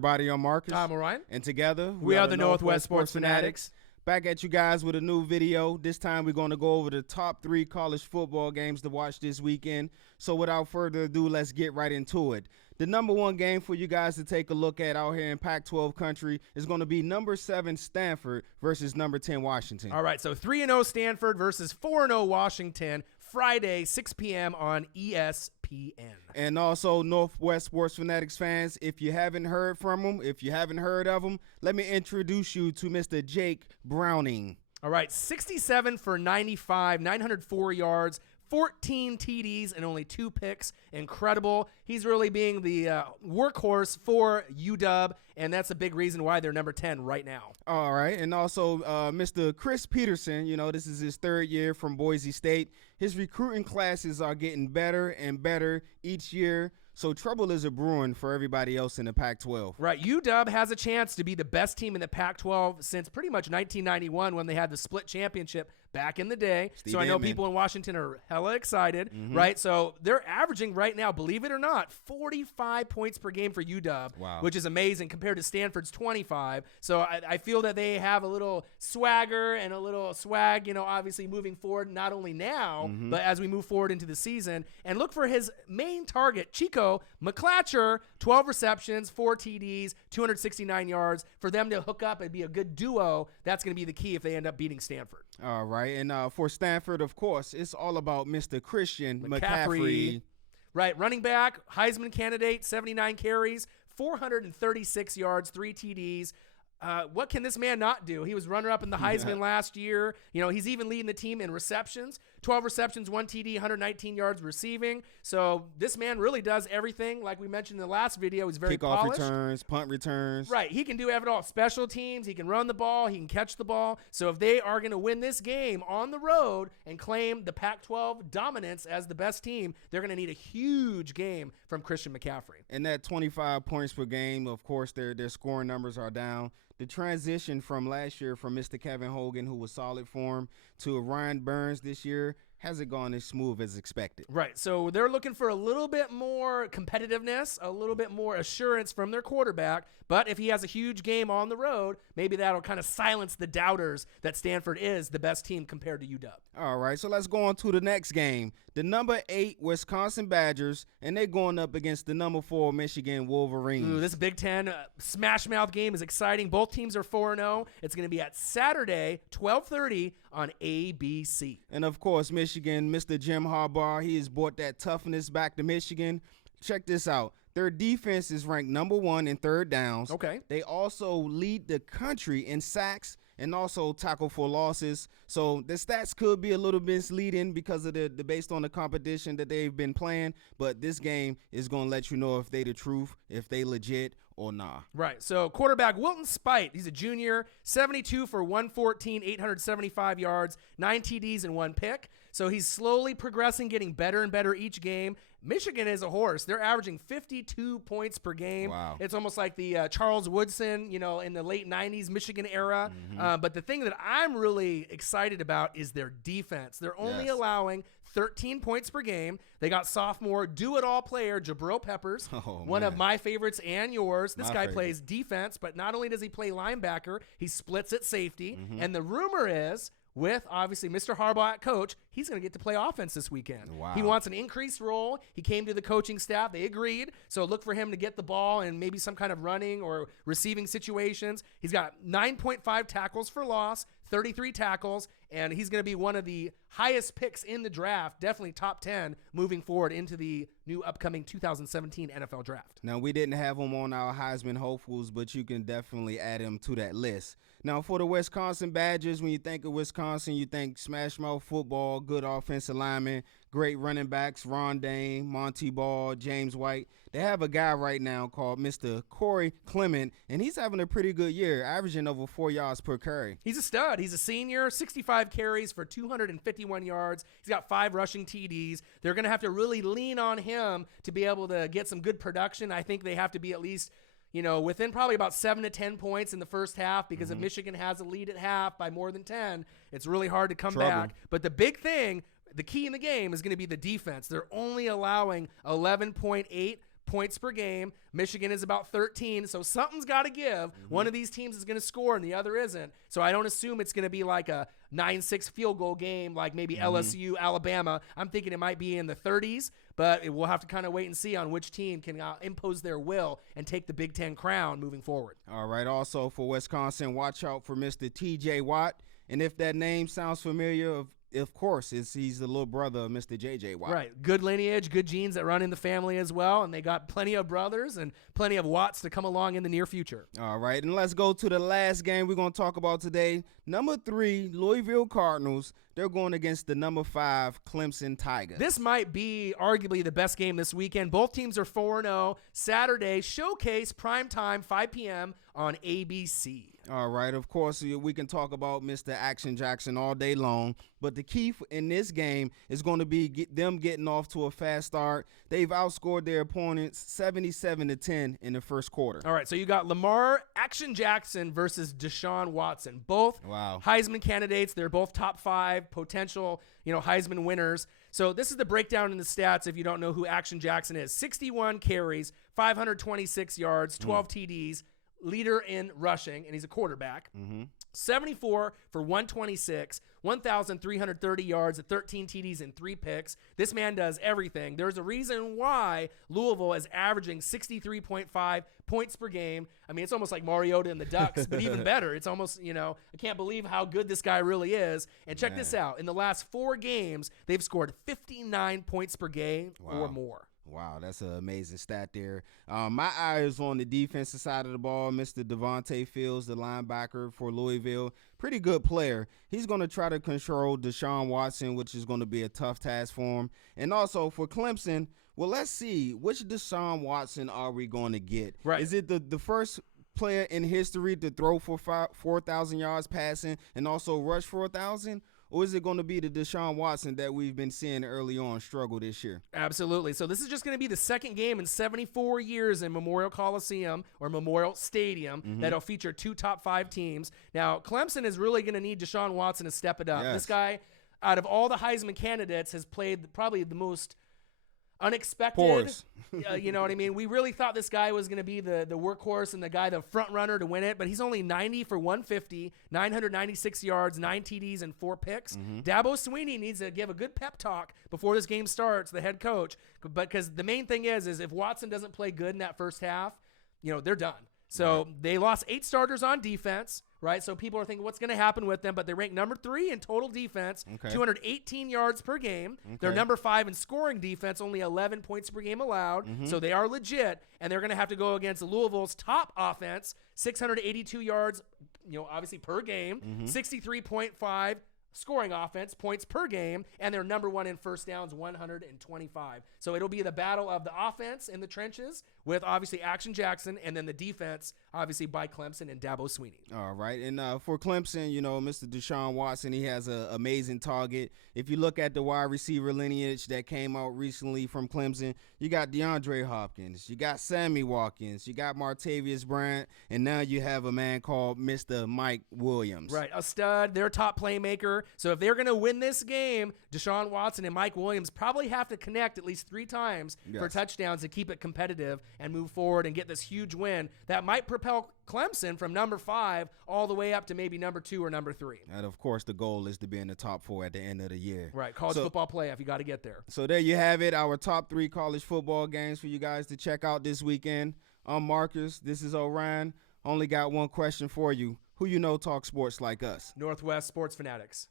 Everybody, I'm Marcus. I'm Orion. And together, we are the Northwest Sports Fanatics. Back at you guys with a new video. This time we're going to go over the top 3 college football games to watch this weekend. So without further ado, let's get right into it. The number 1 game for you guys to take a look at out here in Pac-12 country is going to be number 7 Stanford versus number 10 Washington. All right, so 3-0 Stanford versus 4-0 Washington, Friday, 6 p.m. on ESPN. And also, Northwest Sports Fanatics fans, if you haven't heard from them, if you haven't heard of them, let me introduce you to Mr. Jake Browning. All right, 67 for 95, 904 yards, 14 TDs, and only 2 picks. Incredible. He's really being the workhorse for UW, and that's a big reason why they're number 10 right now. All right, and also Mr. Chris Peterson, you know, this is his 3rd year from Boise State. His recruiting classes are getting better and better each year. So trouble is a brewing for everybody else in the Pac-12. Right. UW has a chance to be the best team in the Pac-12 since pretty much 1991 when they had the split championship back in the day. Steve so I know Emmett. People in Washington are hella excited, right? So they're averaging right now, believe it or not, 45 points per game for UW, Wow. which is amazing compared to Stanford's 25. So I feel that they have a little swagger and a little swag, you know, obviously moving forward, not only now, but as we move forward into the season. And look for his main target, Chico McClatcher, 12 receptions, 4 TDs, 269 yards. For them to hook up and be a good duo, that's going to be the key if they end up beating Stanford. All right, and for Stanford, of course, it's all about Mr. Christian McCaffrey. Right, running back, Heisman candidate, 79 carries, 436 yards, 3 TDs. What can this man not do? He was runner-up in the Heisman last year. You know, he's even leading the team in receptions. 12 receptions, 1 TD, 119 yards receiving. So this man really does everything. Like we mentioned in the last video, he's very Kickoff polished. returns, punt returns. Right, he can do it all. Special teams, he can run the ball, he can catch the ball. So if they are going to win this game on the road and claim the Pac-12 dominance as the best team, they're going to need a huge game from Christian McCaffrey. And that 25 points per game, of course, their scoring numbers are down. The transition from last year from Mr. Kevin Hogan, who was solid for him, to Ryan Burns this year hasn't gone as smooth as expected. Right, so they're looking for a little bit more competitiveness, a little bit more assurance from their quarterback, but if he has a huge game on the road, maybe that'll kind of silence the doubters that Stanford is the best team compared to UW. All right, so let's go on to the next game. The number 8 Wisconsin Badgers, and they're going up against the number 4 Michigan Wolverines. Ooh, this Big Ten smash mouth game is exciting. Both teams are 4-0. It's going to be at Saturday, 12:30 on ABC. And of course, Michigan, Mr. Jim Harbaugh, he has brought that toughness back to Michigan. Check this out. Their defense is ranked number 1 in third downs. Okay. They also lead the country in sacks and also tackle for losses. So the stats could be a little misleading because of the based on the competition that they've been playing. But this game is going to let you know if they the truth, if they legit or nah. Right. So quarterback Wilton Spite, he's a junior, 72 for 114, 875 yards, 9 TDs and 1 pick. So he's slowly progressing, getting better and better each game. Michigan is a horse. They're averaging 52 points per game. Wow. It's almost like the Charles Woodson, you know, in the late 90s Michigan era. But the thing that I'm really excited about is their defense. They're only allowing 13 points per game. They got sophomore do-it-all player Jabril Peppers, one of my favorites and yours. This guy plays defense, but not only does he play linebacker, he splits at safety. And the rumor is, with obviously Mr. Harbaugh at coach, he's going to get to play offense this weekend. Wow. He wants an increased role. He came to the coaching staff. They agreed. So look for him to get the ball in maybe some kind of running or receiving situations. He's got 9.5 tackles for loss, 33 tackles, and he's going to be one of the highest picks in the draft, definitely top 10 moving forward into the new upcoming 2017 NFL draft. Now, we didn't have him on our Heisman hopefuls, but you can definitely add him to that list. Now, for the Wisconsin Badgers, when you think of Wisconsin, you think smash mouth football, good offensive linemen, great running backs, Ron Dane, Monty Ball, James White. They have a guy right now called Mr. Corey Clement, and he's having a pretty good year, averaging over 4 yards per carry. He's a stud. He's a senior, 65 carries for 251 yards. He's got 5 rushing TDs. They're going to have to really lean on him to be able to get some good production. I think they have to be at least, you know, within probably about 7 to 10 points in the first half, because if Michigan has a lead at half by more than 10, it's really hard to come back. But the big thing, the key in the game is going to be the defense. They're only allowing 11.8 points per game. Michigan is about 13, so something's got to give. One of these teams is going to score and the other isn't. So I don't assume it's going to be like a 9-6 field goal game like maybe LSU, Alabama. I'm thinking it might be in the 30s, but we'll have to kind of wait and see on which team can impose their will and take the Big Ten crown moving forward. All right, also for Wisconsin, watch out for Mr. T.J. Watt. And if that name sounds familiar, of course, he's the little brother of Mr. J.J. Watt. Right. Good lineage, good genes that run in the family as well, and they got plenty of brothers and plenty of Watts to come along in the near future. All right, and let's go to the last game we're going to talk about today. Number 3, Louisville Cardinals. They're going against the number 5, Clemson Tigers. This might be arguably the best game this weekend. Both teams are 4-0. Saturday, showcase, primetime, 5 p.m. on ABC. All right, of course, we can talk about Mr. Action Jackson all day long, but the key in this game is going to be them getting off to a fast start. They've outscored their opponents 77-10 in the first quarter. All right, so you got Lamar Action Jackson versus Deshaun Watson. Both Heisman candidates. They're both top 5 potential, Heisman winners. So this is the breakdown in the stats if you don't know who Action Jackson is. 61 carries, 526 yards, 12 TDs. Leader in rushing, and he's a quarterback. 74 for 126, 1,330 yards, 13 TDs, and 3 picks. This man does everything. There's a reason why Louisville is averaging 63.5 points per game. I mean, it's almost like Mariota and the Ducks, but even better. It's almost, I can't believe how good this guy really is. And check this out. In the last 4 games, they've scored 59 points per game or more. Wow, that's an amazing stat there. My eye is on the defensive side of the ball. Mr. Devontae Fields, the linebacker for Louisville, pretty good player. He's going to try to control Deshaun Watson, which is going to be a tough task for him. And also for Clemson, well, let's see, which Deshaun Watson are we going to get? Right. Is it the first player in history to throw for 4,000 yards passing and also rush 4,000? Or is it going to be the Deshaun Watson that we've been seeing early on struggle this year? Absolutely. So this is just going to be the second game in 74 years in Memorial Coliseum or Memorial Stadium that'll feature 2 top 5 teams. Now, Clemson is really going to need Deshaun Watson to step it up. Yes. This guy, out of all the Heisman candidates, has played probably the most unexpected. You know what I mean? We really thought this guy was going to be the workhorse and the front runner to win it, but he's only 90 for 150, 996 yards, 9 TDs, and 4 picks. Dabo Swinney needs to give a good pep talk before this game starts, the head coach, because the main thing is if Watson doesn't play good in that first half, they're done. So they lost 8 starters on defense, right? So people are thinking, what's going to happen with them? But they rank number 3 in total defense, 218 yards per game. They're number 5 in scoring defense, only 11 points per game allowed. So they are legit, and they're going to have to go against Louisville's top offense, 682 yards, obviously per game, 63.5 scoring offense, points per game, and they're number 1 in first downs, 125. So it'll be the battle of the offense in the trenches with obviously Action Jackson, and then the defense obviously by Clemson and Dabo Swinney. All right, and for Clemson, Mr. Deshaun Watson, he has an amazing target. If you look at the wide receiver lineage that came out recently from Clemson, you got DeAndre Hopkins, you got Sammy Watkins, you got Martavius Bryant, and now you have a man called Mr. Mike Williams. Right, a stud, their top playmaker. So if they're going to win this game, Deshaun Watson and Mike Williams probably have to connect at least 3 times for touchdowns to keep it competitive and move forward and get this huge win that might propel Clemson from number 5 all the way up to maybe number 2 or number 3. And, of course, the goal is to be in the top 4 at the end of the year. Right, college football playoff, you got to get there. So there you have it, our top 3 college football games for you guys to check out this weekend. I'm Marcus. This is Orion. Only got one question for you. Who talk sports like us? Northwest Sports Fanatics.